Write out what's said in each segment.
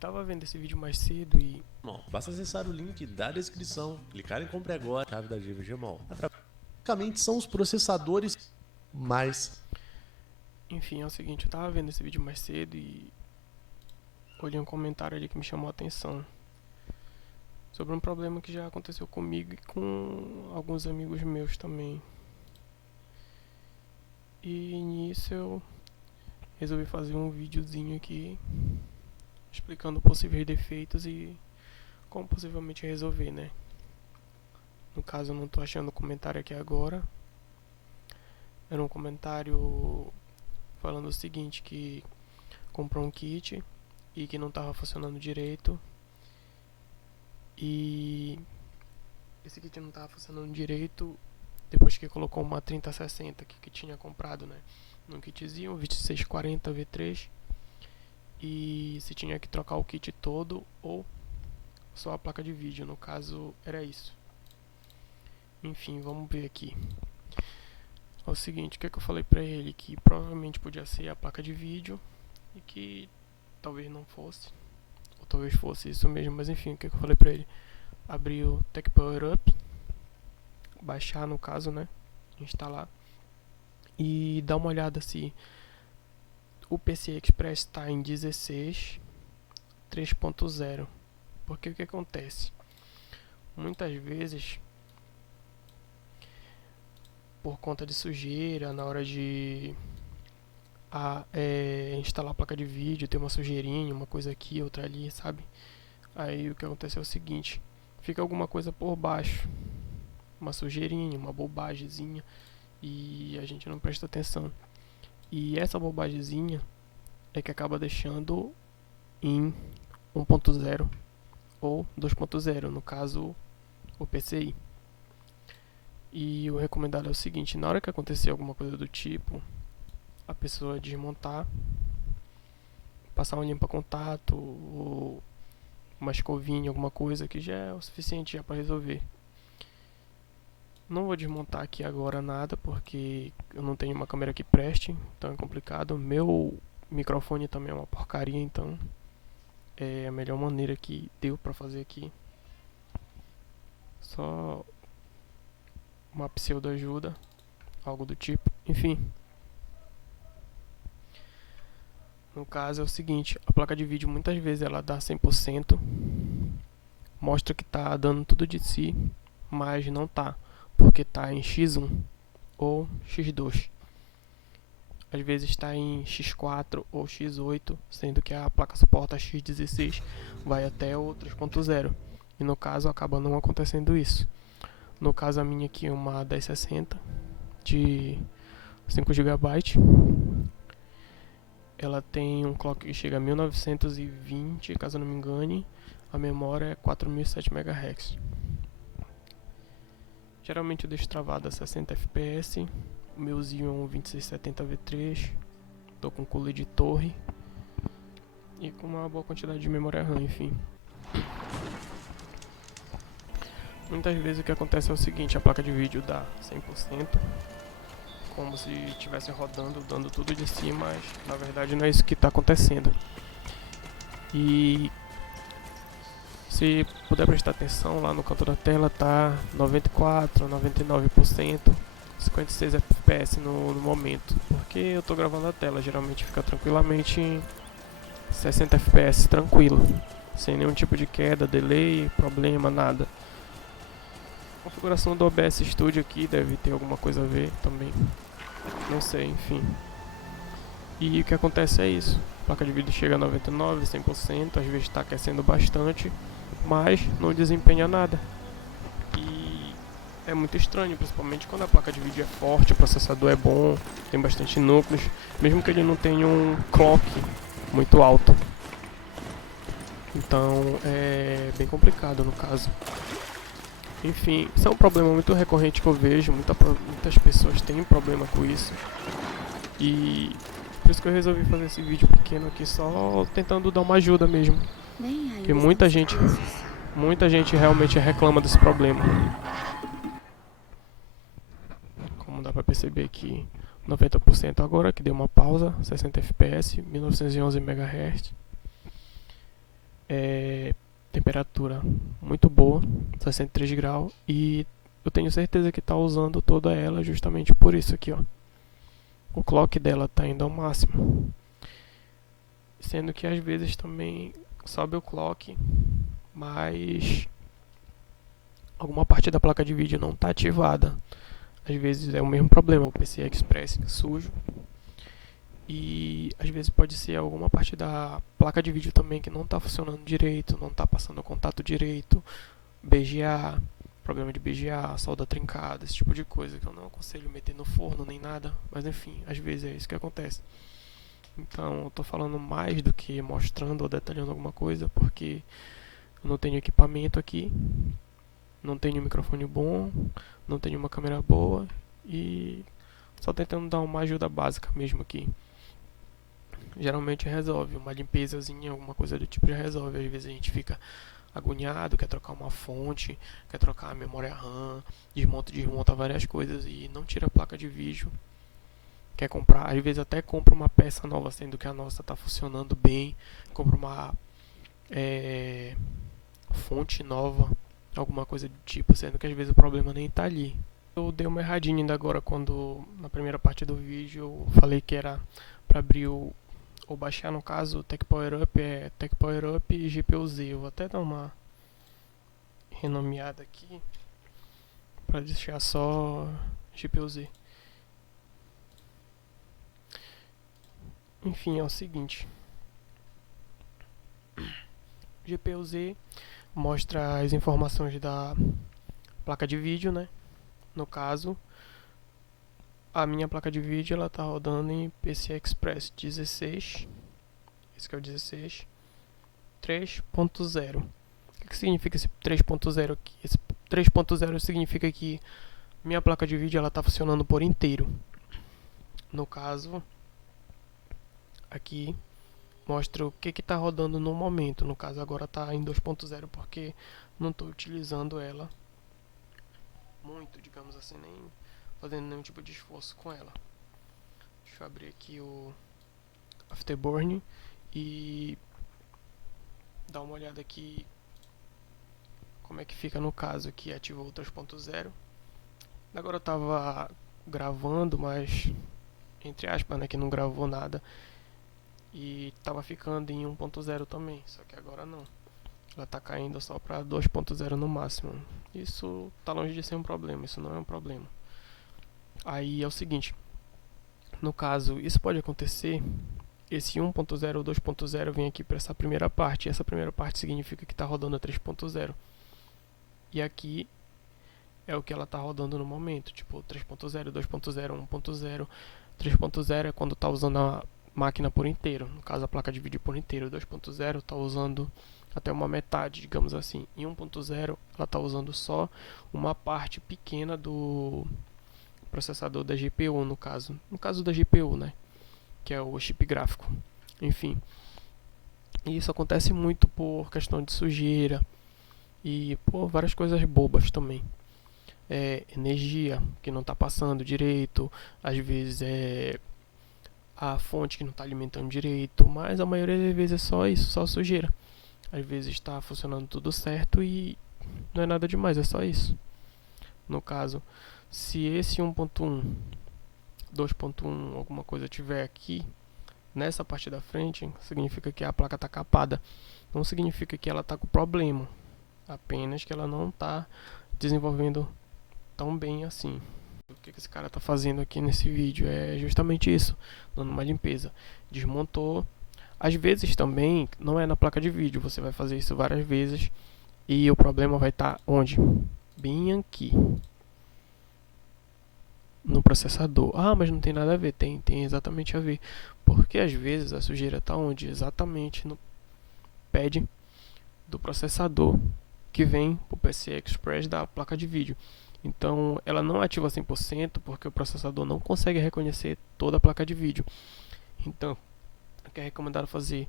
Tava vendo esse vídeo mais cedo e... Bom, basta acessar o link da descrição, clicar em compre agora, chave da Giva Gmall. Basicamente são os processadores mais... Enfim, é o seguinte, eu tava vendo esse vídeo mais cedo e... olhei um comentário ali que me chamou a atenção. Sobre um problema que já aconteceu comigo e com alguns amigos meus também. E nisso eu resolvi fazer um videozinho aqui explicando possíveis defeitos e como possivelmente resolver, né? No caso eu não tô achando o comentário aqui agora. Era um comentário falando o seguinte, que comprou um kit e que não tava funcionando direito. E esse kit não tava funcionando direito depois que colocou uma 3060 que tinha comprado, né? Num kitzinho, 2640 V3. E se tinha que trocar o kit todo ou só a placa de vídeo, no caso era isso. Enfim, vamos ver aqui. É o seguinte, o que eu falei pra ele? Que provavelmente podia ser a placa de vídeo e que talvez não fosse, ou talvez fosse isso mesmo, mas enfim, o que eu falei pra ele? Abrir o Tech Power Up, baixar no caso, né? Instalar e dar uma olhada se o PCI Express está em 16 3.0. Porque o que acontece? Muitas vezes, por conta de sujeira, na hora de instalar a placa de vídeo, tem uma sujeirinha, uma coisa aqui, outra ali, sabe? Aí o que acontece é o seguinte, fica alguma coisa por baixo, uma sujeirinha, uma bobagemzinha, e a gente não presta atenção. E essa bobagemzinha é que acaba deixando em 1.0 ou 2.0, no caso o PCI. E o recomendado é o seguinte, na hora que acontecer alguma coisa do tipo, a pessoa desmontar, passar um limpa-contato ou uma escovinha, alguma coisa que já é o suficiente já para resolver. Não vou desmontar aqui agora nada, porque eu não tenho uma câmera que preste, então é complicado. Meu microfone também é uma porcaria, então é a melhor maneira que deu para fazer aqui. Só uma pseudo ajuda, algo do tipo, enfim. No caso é o seguinte, a placa de vídeo muitas vezes ela dá 100%, mostra que tá dando tudo de si, mas não tá, porque tá em X1 ou X2. Às vezes está em X4 ou X8, sendo que a placa suporta X16, vai até o 3.0. E no caso acaba não acontecendo isso. No caso a minha aqui é uma 1060 de 5 GB. Ela tem um clock que chega a 1920, caso eu não me engane. A memória é 4007 MHz. Geralmente eu deixo travado a 60 FPS. O meu Xeon 2670 V3. Tô com cooler de torre. E com uma boa quantidade de memória RAM, enfim. Muitas vezes o que acontece é o seguinte, a placa de vídeo dá 100%, como se estivesse rodando, dando tudo de si, mas na verdade não é isso que está acontecendo. E se puder prestar atenção, lá no canto da tela tá 94, 99%, 56 FPS no momento, porque eu tô gravando a tela, geralmente fica tranquilamente em 60 FPS tranquilo, sem nenhum tipo de queda, delay, problema, nada. A configuração do OBS Studio aqui deve ter alguma coisa a ver também, não sei, enfim. E o que acontece é isso, a placa de vídeo chega a 99, 100%, às vezes está aquecendo bastante, mas não desempenha nada. E é muito estranho, principalmente quando a placa de vídeo é forte, o processador é bom, tem bastante núcleos, mesmo que ele não tenha um clock muito alto. Então é bem complicado no caso. Enfim, isso é um problema muito recorrente que eu vejo, muitas pessoas têm problema com isso. E por isso que eu resolvi fazer esse vídeo pequeno aqui, só tentando dar uma ajuda mesmo. Porque muita gente realmente reclama desse problema. Como dá pra perceber aqui, 90% agora, que deu uma pausa, 60 FPS, 1911 MHz. temperatura muito boa, 63 graus, e eu tenho certeza que está usando toda ela justamente por isso aqui, ó. O clock dela está indo ao máximo, sendo que às vezes também sobe o clock, mas alguma parte da placa de vídeo não está ativada. Às vezes é o mesmo problema, o PCI Express sujo, e às vezes pode ser alguma parte da placa de vídeo também que não está funcionando direito, não está passando o contato direito, BGA, problema de BGA, solda trincada, esse tipo de coisa que eu não aconselho meter no forno nem nada, mas enfim, às vezes é isso que acontece. Então eu tô falando mais do que mostrando ou detalhando alguma coisa, porque eu não tenho equipamento aqui, não tenho microfone bom, não tenho uma câmera boa e só tentando dar uma ajuda básica mesmo aqui. Geralmente resolve, uma limpezazinha, alguma coisa do tipo já resolve. Às vezes a gente fica agoniado, quer trocar uma fonte, quer trocar a memória RAM, desmonta várias coisas e não tira a placa de vídeo. Quer comprar, às vezes até compra uma peça nova, sendo que a nossa está funcionando bem, compra uma fonte nova, alguma coisa do tipo, sendo que às vezes o problema nem está ali. Eu dei uma erradinha ainda agora quando na primeira parte do vídeo eu falei que era para abrir ou baixar, no caso, o Tech Power Up é Tech Power Up e GPU-Z. Eu vou até dar uma renomeada aqui para deixar só GPU-Z. Enfim, é o seguinte, GPU-Z mostra as informações da placa de vídeo, né? No caso, a minha placa de vídeo ela tá rodando em PCI Express 16, esse que é o 16 3.0. O que significa esse 3.0 aqui? Esse 3.0 significa que minha placa de vídeo ela tá funcionando por inteiro. No caso, aqui mostra o que está rodando no momento. No caso agora está em 2.0 porque não estou utilizando ela muito, digamos assim, nem fazendo nenhum tipo de esforço com ela. Deixa eu abrir aqui o Afterburn e dar uma olhada aqui como é que fica no caso que ativou o 3.0. Agora eu estava gravando, mas entre aspas, né, que não gravou nada, e estava ficando em 1.0 também, só que agora não. Ela está caindo só para 2.0 no máximo. Isso está longe de ser um problema, isso não é um problema. Aí é o seguinte, no caso, isso pode acontecer, esse 1.0 ou 2.0 vem aqui para essa primeira parte, e essa primeira parte significa que está rodando a 3.0. E aqui é o que ela está rodando no momento, tipo 3.0, 2.0, 1.0. 3.0 é quando está usando a máquina por inteiro, no caso a placa de vídeo por inteiro. 2.0 está usando até uma metade, digamos assim. Em 1.0 ela está usando só uma parte pequena do processador da GPU, no caso da GPU, né, que é o chip gráfico. Enfim, e isso acontece muito por questão de sujeira e por várias coisas bobas também. Energia que não está passando direito, às vezes é a fonte que não está alimentando direito, mas a maioria das vezes é só isso, só sujeira. Às vezes está funcionando tudo certo e não é nada demais, é só isso. No caso, se esse 1.1, 2.1, alguma coisa tiver aqui nessa parte da frente, significa que a placa está capada. Não significa que ela está com problema, apenas que ela não está desenvolvendo tão bem assim. O que esse cara tá fazendo aqui nesse vídeo é justamente isso, dando uma limpeza. Desmontou. Às vezes também não é na placa de vídeo, você vai fazer isso várias vezes e o problema vai estar onde? Bem aqui no processador. Ah, mas não tem nada a ver. Tem exatamente a ver, porque às vezes a sujeira está onde? Exatamente no pad do processador que vem para o PCI Express da placa de vídeo. Então ela não ativa 100% porque o processador não consegue reconhecer toda a placa de vídeo. Então o que é recomendado fazer?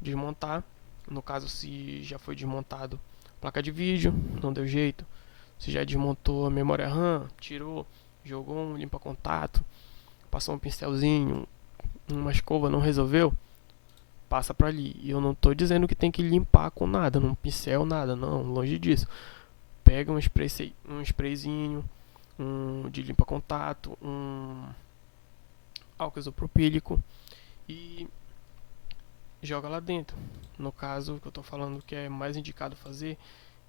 Desmontar. No caso, se já foi desmontado a placa de vídeo, não deu jeito. Se já desmontou a memória RAM, tirou, jogou um limpa-contato, passou um pincelzinho, uma escova, não resolveu, passa pra ali. E eu não tô dizendo que tem que limpar com nada, num pincel, nada, não, longe disso. Pega um sprayzinho, de limpa contato, um álcool isopropílico e joga lá dentro. No caso que eu tô falando que é mais indicado fazer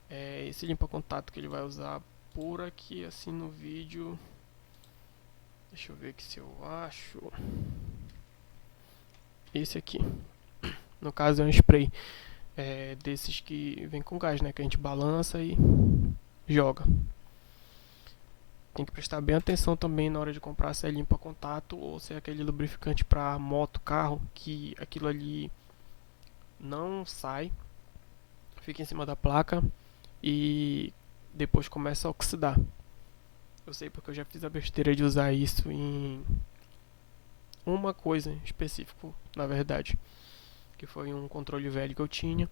é esse limpa contato que ele vai usar por aqui assim no vídeo. Deixa eu ver aqui se eu acho. Esse aqui, no caso é um spray desses que vem com gás, né? Que a gente balança e joga. Tem que prestar bem atenção também na hora de comprar se é limpa contato ou se é aquele lubrificante para moto, carro, que aquilo ali não sai, fica em cima da placa e depois começa a oxidar. Eu sei porque eu já fiz a besteira de usar isso em uma coisa específica, na verdade, que foi um controle velho que eu tinha.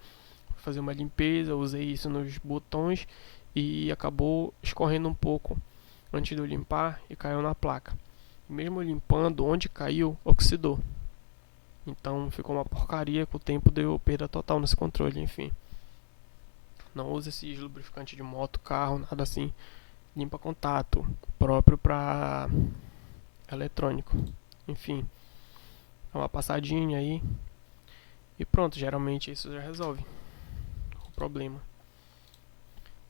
Fui fazer uma limpeza, usei isso nos botões e acabou escorrendo um pouco antes de eu limpar e caiu na placa. E mesmo limpando, onde caiu, oxidou. Então ficou uma porcaria, com o tempo deu perda total nesse controle, enfim. Não use esses lubrificantes de moto, carro, nada assim. Limpa contato, próprio para eletrônico. Enfim, dá uma passadinha aí e pronto, geralmente isso já resolve o problema.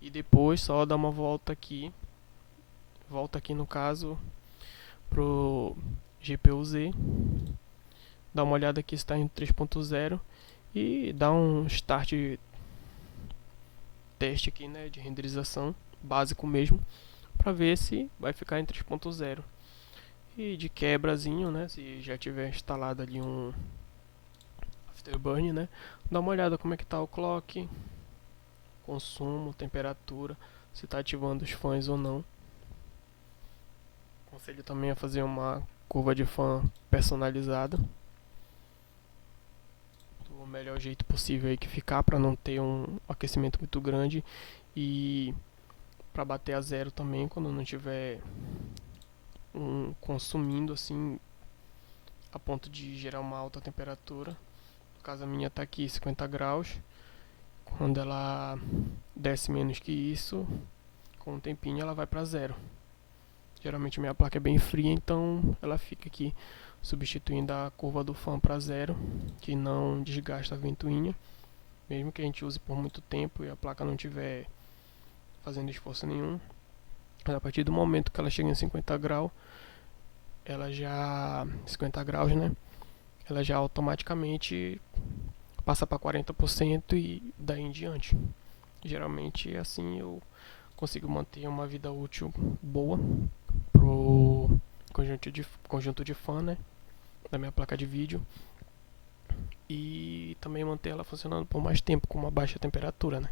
E depois só dá uma volta aqui no caso pro GPU-Z, dá uma olhada aqui se está em 3.0 e dá um start teste aqui, né, de renderização básico mesmo, para ver se vai ficar em 3.0. E de quebrazinho, né, se já tiver instalado ali um Afterburn, né, dá uma olhada como é que tá o clock, consumo, temperatura, se está ativando os fãs ou não. Aconselho também a fazer uma curva de fã personalizada do melhor jeito possível aí que ficar, para não ter um aquecimento muito grande e para bater a zero também quando não tiver consumindo assim a ponto de gerar uma alta temperatura. No caso a minha tá aqui 50 graus. Quando ela desce menos que isso, com um tempinho ela vai para zero. Geralmente minha placa é bem fria, então ela fica aqui substituindo a curva do fã para zero, que não desgasta a ventoinha, mesmo que a gente use por muito tempo e a placa não estiver fazendo esforço nenhum. Mas a partir do momento que ela chega em 50 graus, ela já 50 graus, né? Ela já automaticamente passa para 40% e daí em diante. Geralmente assim eu consigo manter uma vida útil boa pro conjunto de fã, né, da minha placa de vídeo, e também manter ela funcionando por mais tempo com uma baixa temperatura, né.